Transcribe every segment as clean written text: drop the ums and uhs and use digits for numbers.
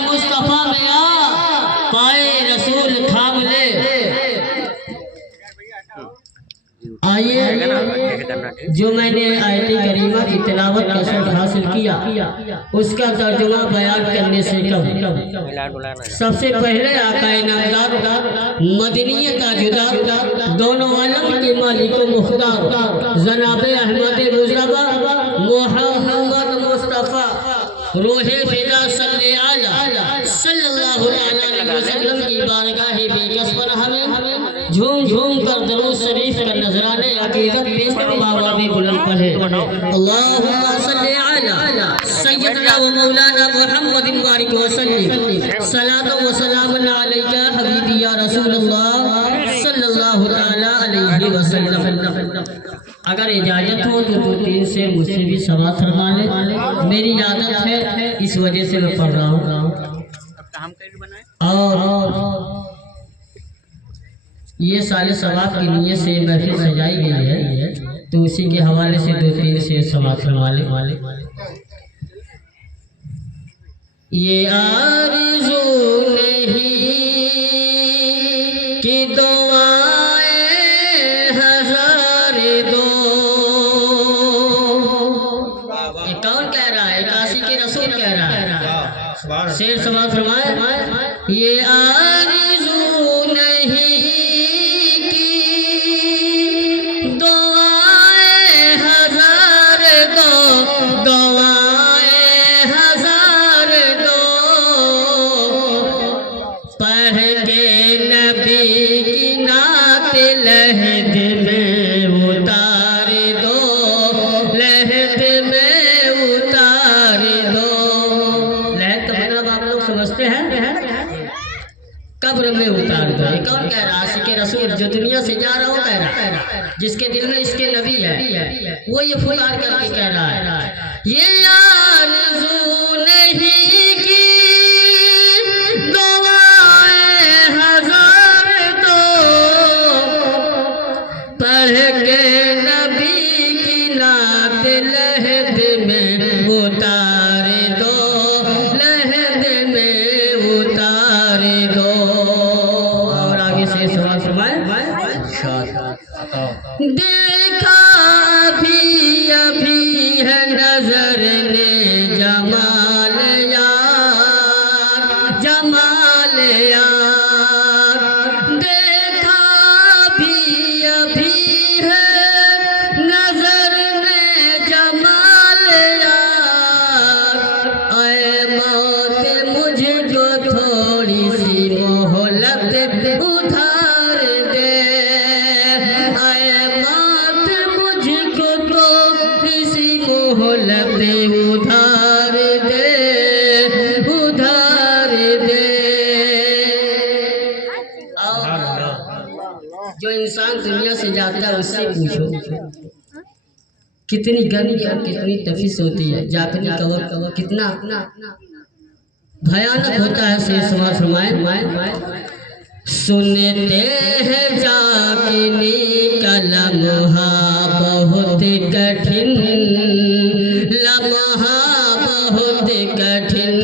مصطفیٰ میں آ پائے رسول تھام لے۔ آئیے جو میں نے آیت کریمہ کی تلاوت کا شرف حاصل کیا اس کا ترجمہ بیان کرنے سے قبل سب سے پہلے آقا نامدار مدنی تاجدار دونوں عالم کے مالک و مختار جناب احمد مجتبیٰ محمد مصطفیٰ روح فدا صلی اللہ علیہ وسلم کی بارگاہ بے کسبر ہمیں جھوم جھوم کر درود شریف کا نذرانے عقیدت پیش کر بابا بھی بلند پڑھے۔ اللہم صلی علی سیدنا و مولانا محمد بارک وسلم صلاۃ و سلام علیکہ حبیبی یا رسول اللہ صلی اللہ تعالی علیہ وسلم۔ اگر اجازت ہو تو دو تین سے مجھ سے بھی سماعت فرما لیں، میری عادت ہے اس وجہ سے میں پڑھ رہا ہوں۔ اور یہ سال ثواب کی نیت سے محفل سجائی گئی ہے تو اسی کے حوالے سے دو تین سے سماعت فرما لیں۔ یہ آرزو نہیں کہ دعائیں ہزار دو، یہ کون کہہ رہا ہے؟ عاشق رسول کہہ رہا ہے۔ شیر سماعت فرمائے، یہ آرزو نہیں کہ دعائیں ہزار دو، دعائیں ہزار دو، پڑھ کے نبی کی نعت لحد میں اتار دو، لحد میں اتار دو۔ لحد کا مطلب آپ لوگ سمجھتے ہیں؟ قبر میں اتار دو۔ یہ کون کہہ رہا؟ عاشق رسول جو دنیا سے جا رہا ہو کہہ رہا، جس کے دل میں اس کے نبی ہے وہ یہ پکار کر کے کہہ رہا ہے، یہ آرزو نہیں کہ دعائیں ہزار دو، پڑھ کے نبی کی نعت لحد میں اتار دو، لحد میں اتار دو۔ اور آگے سے سوال فرمائے، دیکھا بھی ابھی ہے نظر نے جمال یار، جمال یار، دیکھا بھی ابھی ہے نظر نے جمال یار، اے موت مجھ کو تھوڑی سی مہلت ادھار دے، اے موت مجھ کو تھوڑی سی مہلت ادھار دے، ادھار دے۔ جو انسان دنیا سے جاتا ہے اس سے پوچھو کتنی گرمی اور کتنی تفیس ہوتی ہے، جاگنے کا وقت کتنا بھیانک ہوتا ہے۔ سے سماعت فرمائے، سنتے ہیں جاگنے کا لمحہ بہت کٹھن، لمحہ بہت کٹھن،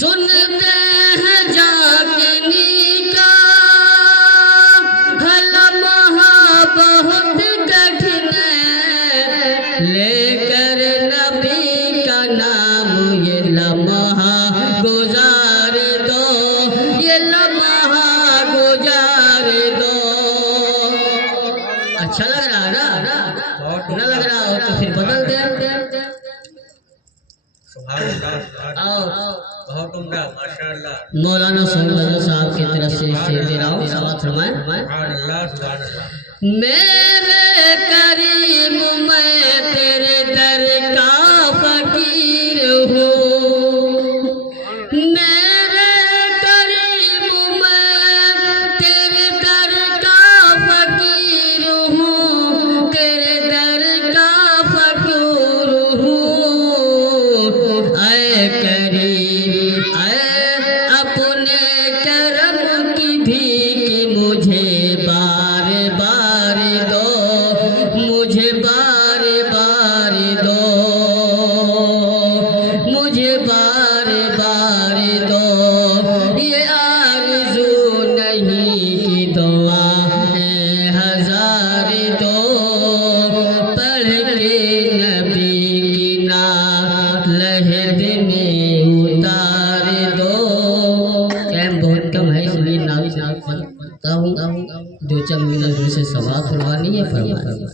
سنتے ہیں جاگنے کا لمحہ بہت کٹھن، لے کر نبی کا نام یہ لمحہ گزار دو، یہ لمحہ گزار دو۔ اچھا لگ رہا ہے نا؟ نہ لگ رہا ہو تو پھر بدل دے۔ مولانا سہیل صاحب کی طرف سے شعر دے رہا ہوں، سماعت فرمائیں۔ میرے کریم میں تیرے در کا فقیر ہوں، میرے کریم میں تیرے در کا فقیر ہوں، تیرے در کا فقیر ہوں، اے کریم اے اپنے کرم کی بھیک مجھے بار بار دو، مجھے بار میں اتار دو. ٹائم بہت کم ہے اس لیے نعت پڑھتا ہوں. جو چند منٹ سے سماعت فرمانی ہے فرمائیں.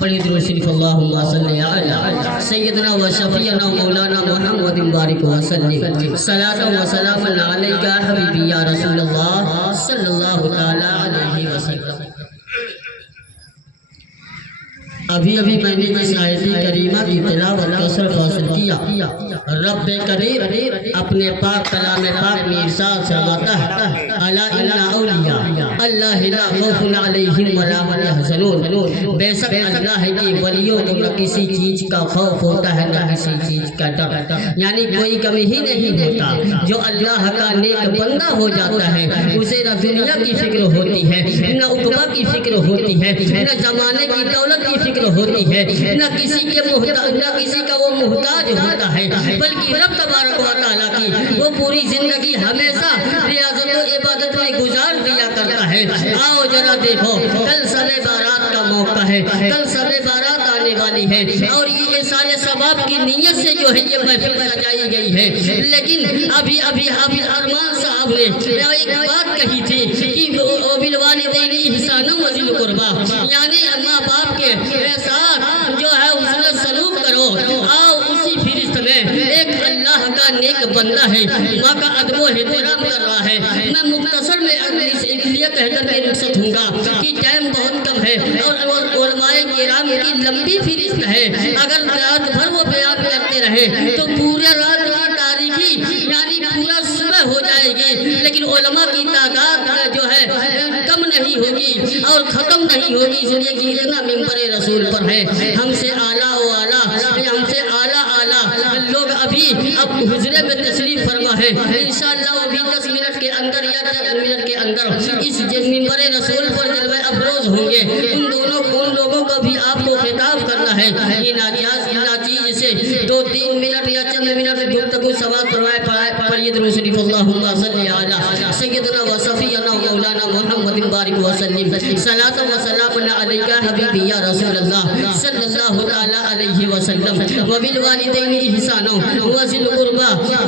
پڑھیے درود شریف. اللہم صلی علی سیدنا و شفیعنا مولانا محمد بارک وسلم. صلاۃ و سلام علیک حبیبی یا رسول اللہ صلی اللہ تعالی علیہ وسلم. ابھی میں نے جس آیت کریمہ کی تلاوت کا شرف حاصل کیا، رب کریم اپنے پاک کلام پاک میں ارشاد فرماتا ہے الا ان اولیاء اللہ لا خوف علیہم ولا هم يحزنون. بے شک اللہ کے ولیوں کو نہ کسی چیز کا خوف ہوتا ہے نہ کسی چیز کا ڈر. یعنی کوئی کمی ہی نہیں ہوتا. جو اللہ کا نیک بندہ ہو جاتا ہے اسے نہ دنیا کی فکر ہوتی ہے، نہ عقبہ کی فکر ہوتی ہے، نہ زمانے کی دولت کی فکر ہوتی ہے، نہ کسی کے محتاج، نہ کسی کا وہ محتاج ہوتا ہے، بلکہ رب تبارک و تعالیٰ کی وہ پوری زندگی ہمیشہ ریاضت و عبادت میں گزار دیا کرتا ہے. آؤ ذرا دیکھو، کل شب بارات کا موقع ہے، کل شب بارات آنے والی ہے اور یہ احسان ثواب کی نیت سے جو ہے یہ محفل سجائی گئی ہے. لیکن ابھی حافظ ارمان صاحب نے ایک بات کہی تھی کہ بالوالدین احسانا وذی القربی، یعنی ماں باپ کے ساتھ جو ہے اس نے سلوک کرو. آؤ اسی فہرست میں ایک اللہ کا نیک بندہ ہے، ماں کا ادب و احترام کر رہا ہے. میں مختصر میں اس لیے کہہ کر کے رخصت ہوں گا کہ ٹائم بہت کم ہے اور علماء کرام کی لمبی فہرست ہے. اگر رات بھر وہ بیان کرتے رہے تو پورے رات کی تاریخی یعنی پورا صبح ہو جائے گی، لیکن علماء کی تعداد جو ہے کم نہیں ہوگی اور ختم نہیں ہوگی. اس لیے کہ اتنا منبر رسول پر ہے، ہم سے اعلیٰ و اعلیٰ، ہم سے اعلیٰ لوگ ابھی اب حجرے میں تشریف فرما ہے. انشاءاللہ ابھی 10 منٹ کے اندر یا 10 منٹ کے اندر اس منبر رسول پر جلوہ افروز ہوں گے. ان لوگوں کو بھی آپ کو خطاب کرنا ہے. یہ ناچیز سے 2-3 منٹ یا چند منٹ گفتگو سوال فرمائے. پڑھیے درود شریف. اللہم صلی علی سیدنا و شفیعنا مولانا محمد بارک وسلم. صلاۃ و سلام علیک حبیبی یا رسول اللہ صلی اللہ تعالی علیہ وسلم. وبالوالدین احسانا وذی القربی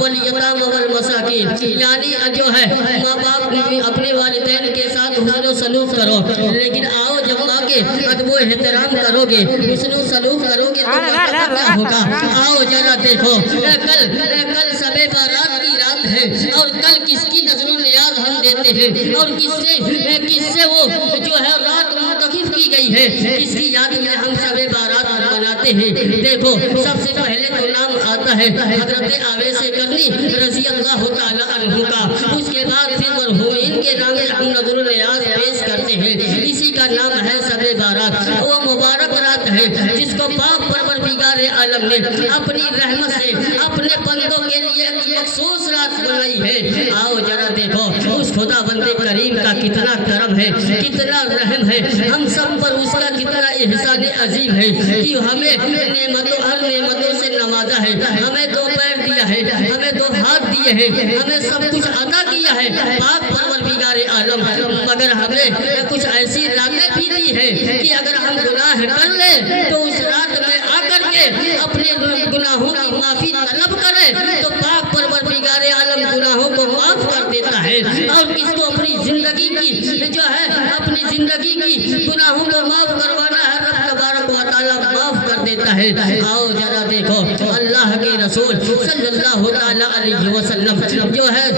والیتام والمساکین، یعنی جو ہے ماں باپ اپنے والدین کے ساتھ حسن و سلوک کرو. لیکن آؤ جب ماں کے ادب و احترام کرو گے، حسن و سلوک کرو گے تو کیا ہوگا؟ آؤ ذرا دیکھو، کل شب بارات کی رات ہے اور کل کس کی نظر و نیاز ہم دیتے ہیں اور کس سے وہ جو ہے رات منتخب کی گئی ہے، کس کی یاد میں ہم شب بارات مناتے ہیں. دیکھو سب سے پہلے تو نام آتا ہے حضرت اویس کرنی رضی اللہ تعالی عنہ کا. اس کے بعد پھر مرحومین کے نام ہم نظر و نیاز پیش کرتے ہیں. اسی کا نام ہے شب بارات. وہ مبارک رات ہے جس کو پاک پروردگار عالم نے اپنی رحمت سے اپنے بندوں کے لیے مخصوص رات بنائی ہے. آؤ ذرا دیکھو اس خدا بندے کریم کا کتنا کرم ہے، کتنا رحم ہے ہم سب پر، اس کا کتنا احسان عظیم ہے کہ ہمیں ہر نعمتوں سے نوازا ہے. ہمیں 2 پیر دیا ہے، ہمیں 2 ہاتھ دیے ہیں، ہمیں سب کچھ عطا کیا ہے پاک پروردگار عالم. مگر ہمیں کچھ ایسی راتیں بھی دی ہے کہ اگر ہم گناہ کر لیں تو اس رات میں آ کر کے اپنے گناہوں کی معافی طلب کریں تو پاک پروردگار عالم گناہوں کو معاف کر دیتا ہے. اور کس کو اپنی زندگی کی جو ہے اپنی زندگی کی گناہوں کو معاف کروانا ہے رب تبارک و تعالیٰ معاف کر دیتا ہے. آؤ ذرا دیکھو اللہ کے رسول صلی اللہ تعالی علیہ وسلم جو ہے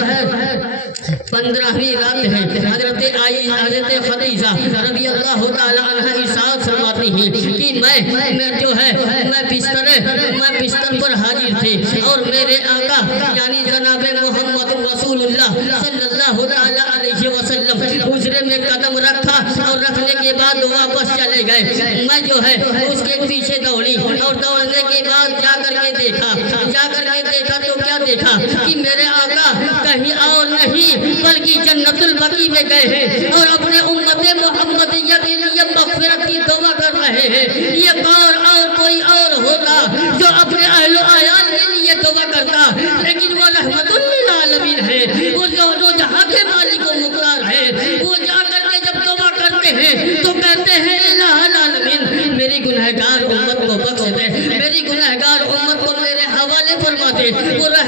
15ویں رات ہے. حضرت خدیجہ رضی اللہ تعالی عنہ ارشاد فرماتی ہیں کہ میں جو ہے میں بستر پر حاضر تھے اور میرے آقا یعنی جناب محمد رسول اللہ صلی اللہ تعالی علیہ وسلم حجرے میں قدم رکھا اور رکھنے کے بعد واپس چلے گئے. میں جو ہے اس کے پیچھے دوڑی اور دوڑنے کے بعد جا کر کے دیکھا تو کیا دیکھا کہ میرے آقا کہیں اور نہیں بلکہ جنت البقیع میں گئے ہیں اور اپنے امت محمدیہ کے لیے مغفرت کی دعا کر رہے ہیں. یہ کوئی اور ہوتا جو اپنے اہل و عیال کے لیے دعا کرتا، لیکن وہ رحمت للعالمین ہے، وہ جو جہاں کے مالک و مختار ہے. وہ جا کر کے جب دعا کرتے ہیں تو کہتے ہیں الہ العالمین میری گنہگار امت کو بخش دے، میری گنہگار امت کو میرے حوالے فرما دے. وہ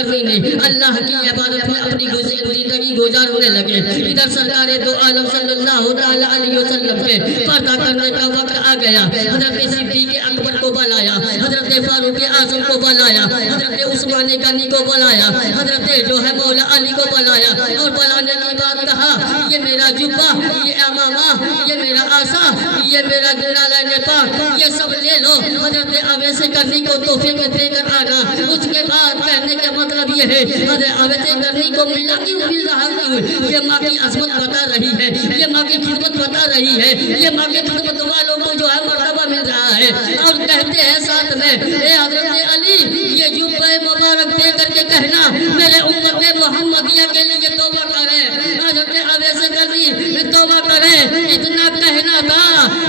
کرنی نے اللہ کی عبادت میں اپنی زندگی گزارنے لگے۔ ادھر سرکار دو عالم صلی اللہ تعالی علیہ وسلم پہ پردہ کرنے کا وقت آ گیا۔ حضرت صدیق اکبر کو بلایا، حضرت فاروق اعظم کو بلایا، حضرت عثمان غنی کو بلایا، حضرت جو ہے مولا علی کو بلایا، اور بلانے کے بعد کہا یہ میرا جبہ، یہ امامہ، یہ میرا عصا، یہ میرا جلالین پاک، یہ سب لے لو۔ حضرت اویس قرنی کو تحفے میں دے کر آنا۔ اس کے بعد کہنے کا مطلب یہ ہے حضرت اویس قرنی کو ملا کیوں مل رہا کیوں؟ یہ ماں کی عظمت بتا رہی ہے، یہ ماں کی خدمت بتا رہی ہے، یہ ماں کی خدمت والوں کو جو ہے مرتبہ مل رہا ہے۔ اور کہتے ہیں ساتھ میں اے حضرت علی یہ جبہ مبارک دے کر کے کہنا میرے امت محمدیہ کے لیے توبہ کرے۔ حضرت اویس قرنی توبہ کرے، اتنا کہنا تھا۔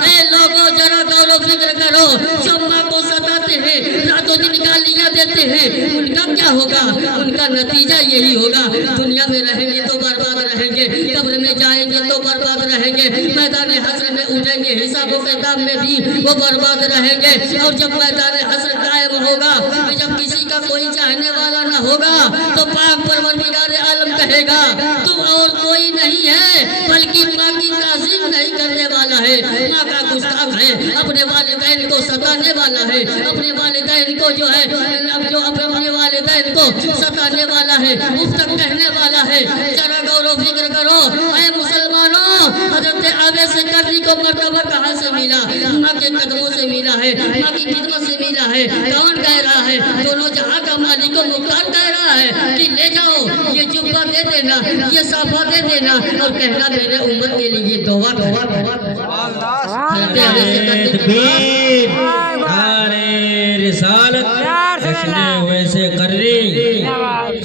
اے لوگوں ذرا غور و فکر کرو، جو ماں کو ستاتے ہیں، رات و دن گالیاں دیتے ہیں، ان کا کیا ہوگا؟ ان کا نتیجہ یہی ہوگا، دنیا میں رہیں گے تو برباد رہیں گے، قبر میں جائیں گے تو برباد رہیں گے، میدان حشر میں اٹھیں گے، حساب و کتاب میں بھی وہ برباد رہیں گے۔ اور جب میدان حشر قائم ہوگا، جب کسی کا کوئی چاہنے والا نہ ہوگا، تو پاک پروردگار عالم کہے گا تو اور کوئی نہیں ہے بلکہ ماں کی تعظیم نہیں کرنے والا ہے، ماں کا گستاخ ہے، اپنے والدین کو ستانے والا ہے، اپنے والدین کو جو ہے اپنے والدین کو ستانے والا ہے، اس تک کہنے والا ہے۔ ذرا غور و فکر کرو اے مسلمانوں، حضرت اویس قرنی کو مرتبہ کہاں سے ملا؟ ماں کے قدموں سے ملا ہے، ماں کی خدمت سے ملا ہے۔ کون کہہ رہا ہے؟ دونوں جہاں کا مالک و مختار کہہ رہا ہے کہ لے جاؤ یہ جبہ دے دینا، یہ صافہ دے دینا، اور کہنا میرے امت کے لیے دعا کرو۔ حضرت اویس قرنی کے بعد نعرے رسالت اویس قرنی،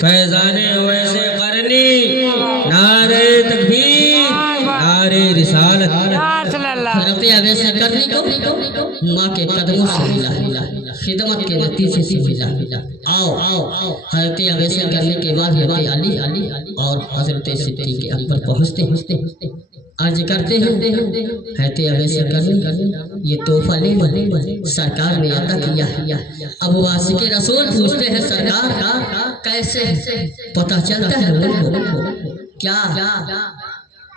فیضان اویس قرنی، نعرے تکبیر، نعرے رسالت۔ حضرت اویس قرنی کو ماں کے قدموں سے ملا، خدمت کے نتیجے سے ملا۔ آؤ حضرت اویس قرنی کے بعد حضرت علی اور حضرت صدیق اکبر پہنچتے عرض کرتے ہیں حضرت اویس قرنی یہ تحفہ لے لو، سرکار نے عطا کیا۔ اب واسق رسول پوچھتے ہیں سرکار کیسے پتہ چلتا ہے ان کو کیا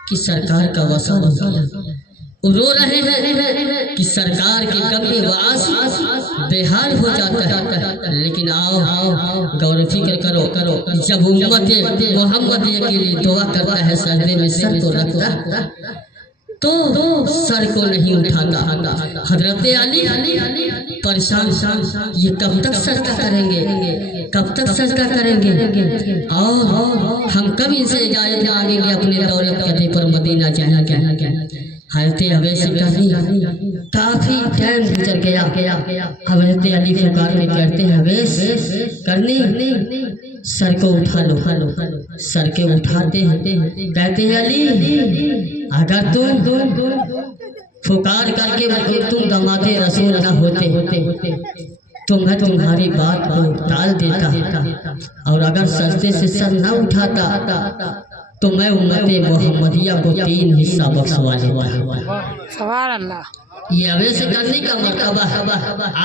کہ سرکار کا وصال ہو گیا؟ رو رہے ہیں کہ سرکار کی کمی وعاص بے حال ہو جاتا ہے۔ لیکن آؤ غور و فکر کرو، جب امت محمدیہ کے لیے دعا کرتا ہے سجدے میں سر کو رکھتا تو سر کو نہیں اٹھاتا۔ حضرت علی پریشان، یہ کب تک سجدہ کریں گے، کب تک سجدہ کریں گے، اور ہم کب ان سے اجازت مانگیں گے اپنے دور قدی پر مدینہ جانا کیا؟ حضرت اویس قرنی کافی ٹائم گزر گیا۔ حضرت علی فقار میں کہتے ہیں اویس قرنی سر کو اٹھا لو، سر کے اٹھاتے ہیں، کہتے ہیں علی اگر تم فقار کر کے تم داماد رسول نہ ہوتے تو میں تمہاری بات کو ٹال دیتا، اور اگر سجدے سے سر نہ اٹھاتا تو میں امت محمدیہ کو 3 حصہ بخشوا لیتا۔ سبحان اللہ۔ یہ اویس قرنی کا مرتبہ ہے۔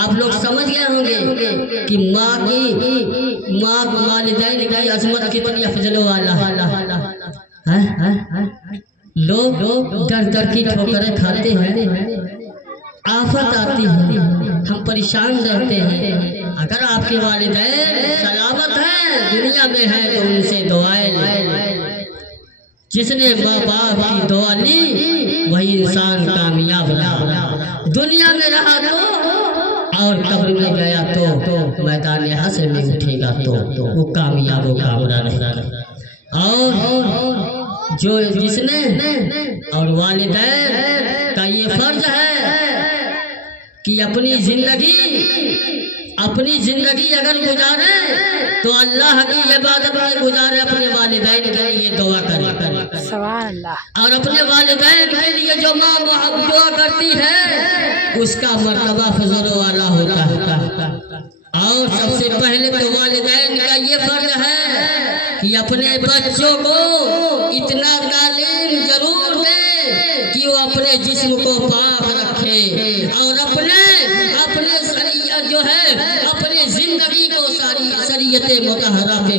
آپ لوگ سمجھ گئے ہوں گے کہ ماں والدین کی عظمت کتنی افضل والا ہے۔ لوگ در کی ٹھوکریں کھاتے ہیں، آفت آتی ہے، ہم پریشان رہتے ہیں۔ اگر آپ کے والدین سلامت ہیں، دنیا میں ہیں، تو ان سے دعائیں لیں۔ جس نے ماں باپ کی دعا لی وہی انسان کامیاب رہا، دنیا میں رہا تو، اور قبر میں گیا تو میدان حشر میں اٹھے گا تو وہ کامیاب و کامران رہے۔ اور جس نے اور والدین کا یہ فرض ہے کہ اپنی زندگی اگر گزارے تو اللہ کی عبادت میں گزارے، اپنے والدین کے لیے دعا کرے، سبحان اللہ۔ اور اپنے والدین کے لیے جو ماں دعا کرتی ہے اس کا مرتبہ فضل والا ہوتا ہے۔ اور سب سے پہلے تو والدین کا یہ فرض ہے کہ اپنے بچوں کو اتنا تعلیم ضرور دے کہ وہ اپنے جسم کو پاک رکھے، اور اپنے شریعت جو ہے اپنی زندگی کو شریعت مطہرہ کے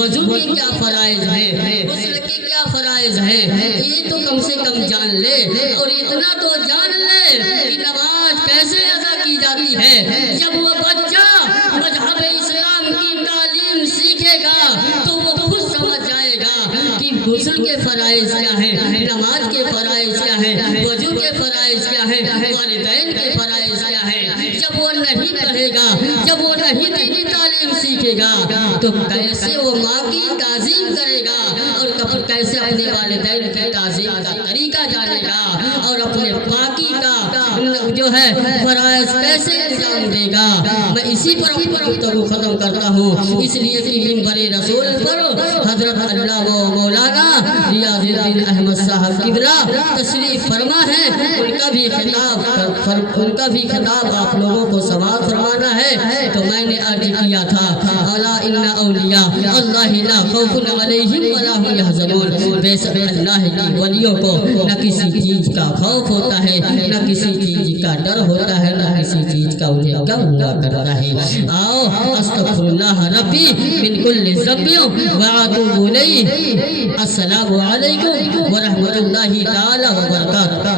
وضو کے کیا فرائض ہیں، غسل کے کیا فرائض ہیں، یہ تو کم سے کم جان لے، اور اتنا تو جان لے کہ نماز کیسے ادا کی جاتی ہے۔ جب وہ بچہ مذہب اسلام کی تعلیم سیکھے گا تو وہ خود سمجھ جائے گا کہ غسل کے فرائض کیا ہیں، نماز کے فرائض کیا ہیں، وضو کے فرائض کیا ہیں، والدین کے فرائض کیا ہیں۔ جب وہ نہیں پڑھے گا، جب وہ نہیں دینی تعلیم سیکھے گا تو کیسے وہ ماں کی تعظیم کرے گا، اور کیسے اپنے والدین کی تعظیم کا طریقہ جانے گا، اور اپنے پاکی کا جو ہے فرائض کیسے انجام دے گا۔ میں اسی پر اپنی گفتگو ختم کرتا ہوں، اس لیے کہ منبر رسول پر حضرت علامہ و مولانا ریاض الدین احمد صاحب قبلہ تشریف فرما ہے، ان کا بھی خطاب آپ لوگوں کو سماعت فرمانا ہے۔ تو میں نے عرض کیا تھا الا ان اولیاء اللہ لا خوف علیہم ولا هم يحزنون، بے شک اللہ کی ولیوں کو نہ کسی چیز کا خوف ہوتا ہے، نہ کسی چیز کا ڈر ہوتا ہے، نہ کسی چیز کا انہیں غم ہوا کرتا ہے۔ آؤ استغفر اللہ ربی من کل ذنب واتوب الیہ۔ السلام علیکم ورحمۃ اللہ تعالی وبرکاتہ۔